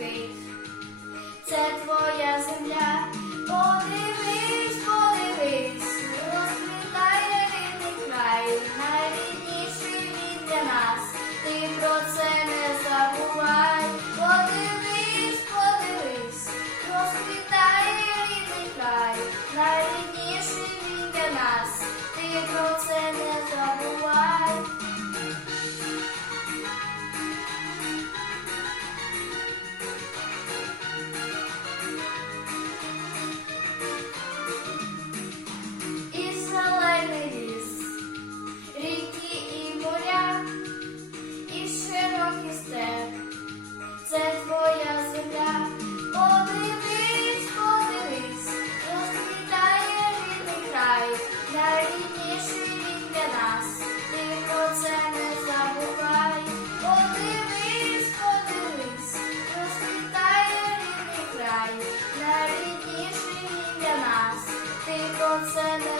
такий, це твоя земля, подивись, подивись, розмітає рідний край, найрідніший він для нас, ти про це не забувай, подивись, подивись, розмітає рідний край, найрідніший він для нас. Sing send Sunday.